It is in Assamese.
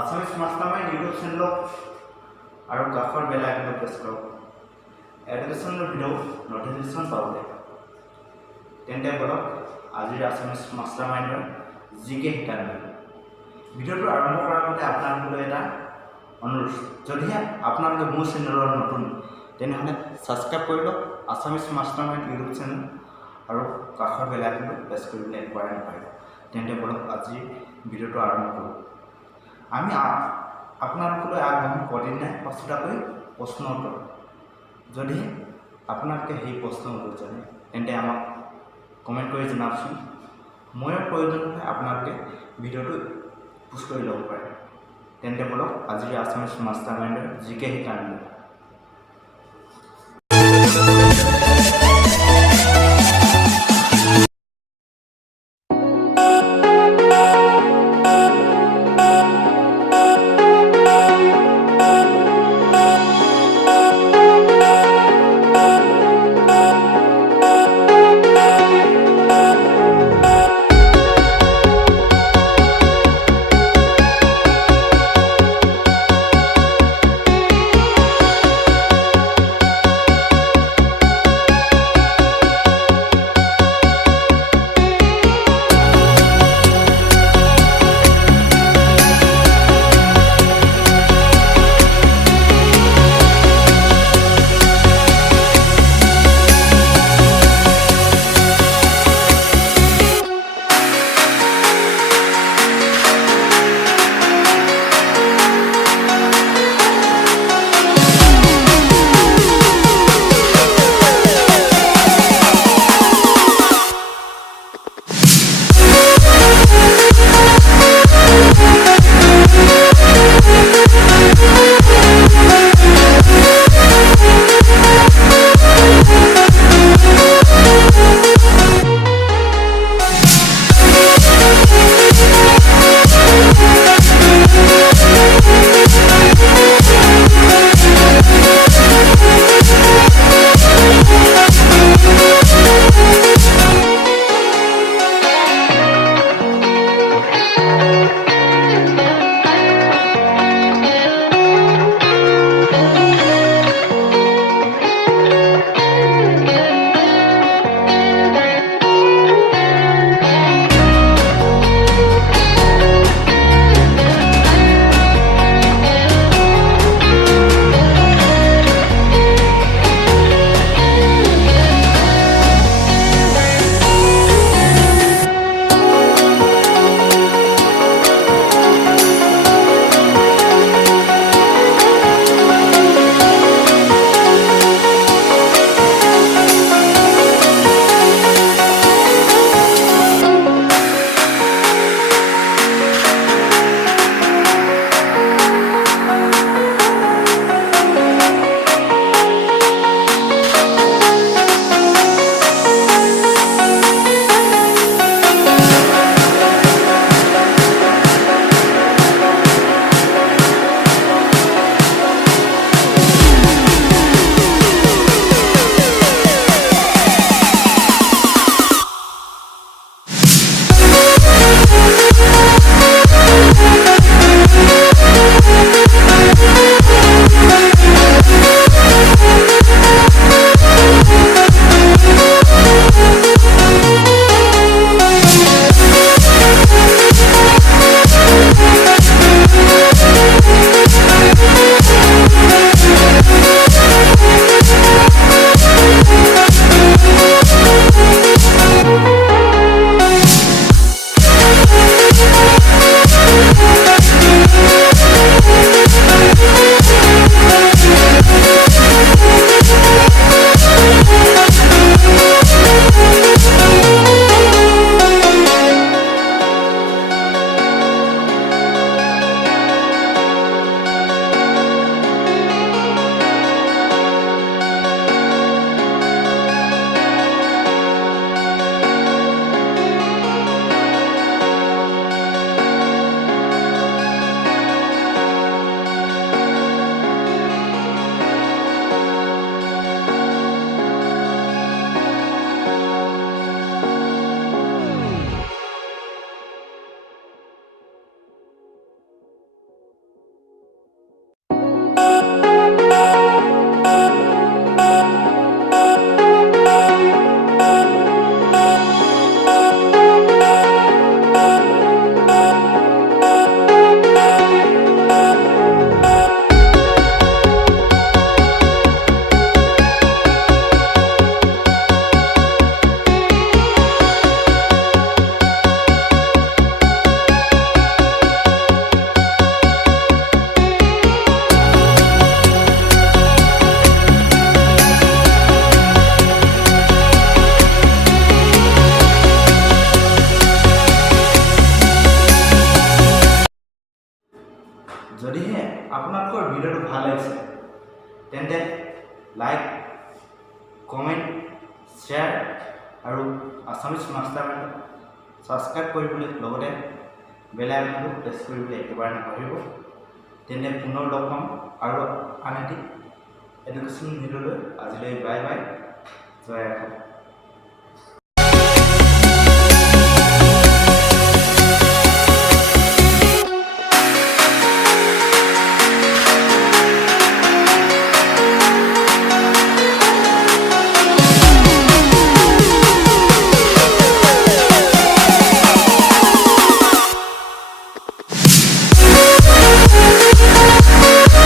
আছামিজ মাষ্টাৰমাইণ্ড ইউটিউব চেনেলক আৰু কাষৰ বেল আইকনটো প্ৰেছ কৰক। এডুকেশ্যনৰ ভিডিঅ' নটিফিকেশ্যন পাবলৈ তেন্তে বলক আজিৰ আছামিজ মাষ্টাৰমাইণ্ডৰ জিকে শিকানি। ভিডিঅ'টো আৰম্ভ কৰাৰ আগতে আপোনালোকলৈ এটা অনুৰোধ, যদিহে আপোনালোকে মোৰ চেনেলৰ নতুন তেনেহ'লে ছাবস্ক্ৰাইব কৰি লওক আছামিজ মাষ্টাৰমাইণ্ড ইউটিউব চেনেল আৰু কাষৰ বেল আইকনটো প্ৰেছ কৰিবলৈ একবাৰে নাপায়। তেন্তে বলক আজি ভিডিঅ'টো আৰম্ভ কৰোঁ। আমি আপোনালোকলৈ আগবঢ়াম প্ৰতিদিনে ৫টাকৈ প্ৰশ্ন উত্তৰ। যদিহে আপোনালোকে সেই প্ৰশ্ন উত্তৰ জানে তেন্তে আমাক কমেণ্ট কৰি জনাওকচোন। ময়ো প্ৰয়োজন হ'লে আপোনালোকে ভিডিঅ'টো পোষ্ট কৰি ল'ব পাৰে। তেন্তে বলক আজিৰ আছামিজ মাষ্টাৰমাইণ্ডৰ জিকে শিকানি। যদিহে আপোনালোকৰ ভিডিঅ'টো ভাল লাগিছে তেন্তে লাইক কমেণ্ট শ্বেয়াৰ আৰু আছামিজ মাষ্টাৰমেণ্ট ছাবস্ক্ৰাইব কৰিবলৈ লগতে বেল আইকনটো প্ৰেছ কৰিবলৈ একেবাৰে নাপাহৰিব। তেন্তে পুনৰ লগ পাম আৰু আন এটি এডুকেশ্যন ভিডিঅ'লৈ। আজিলৈ বাই বাই, জয় অসম।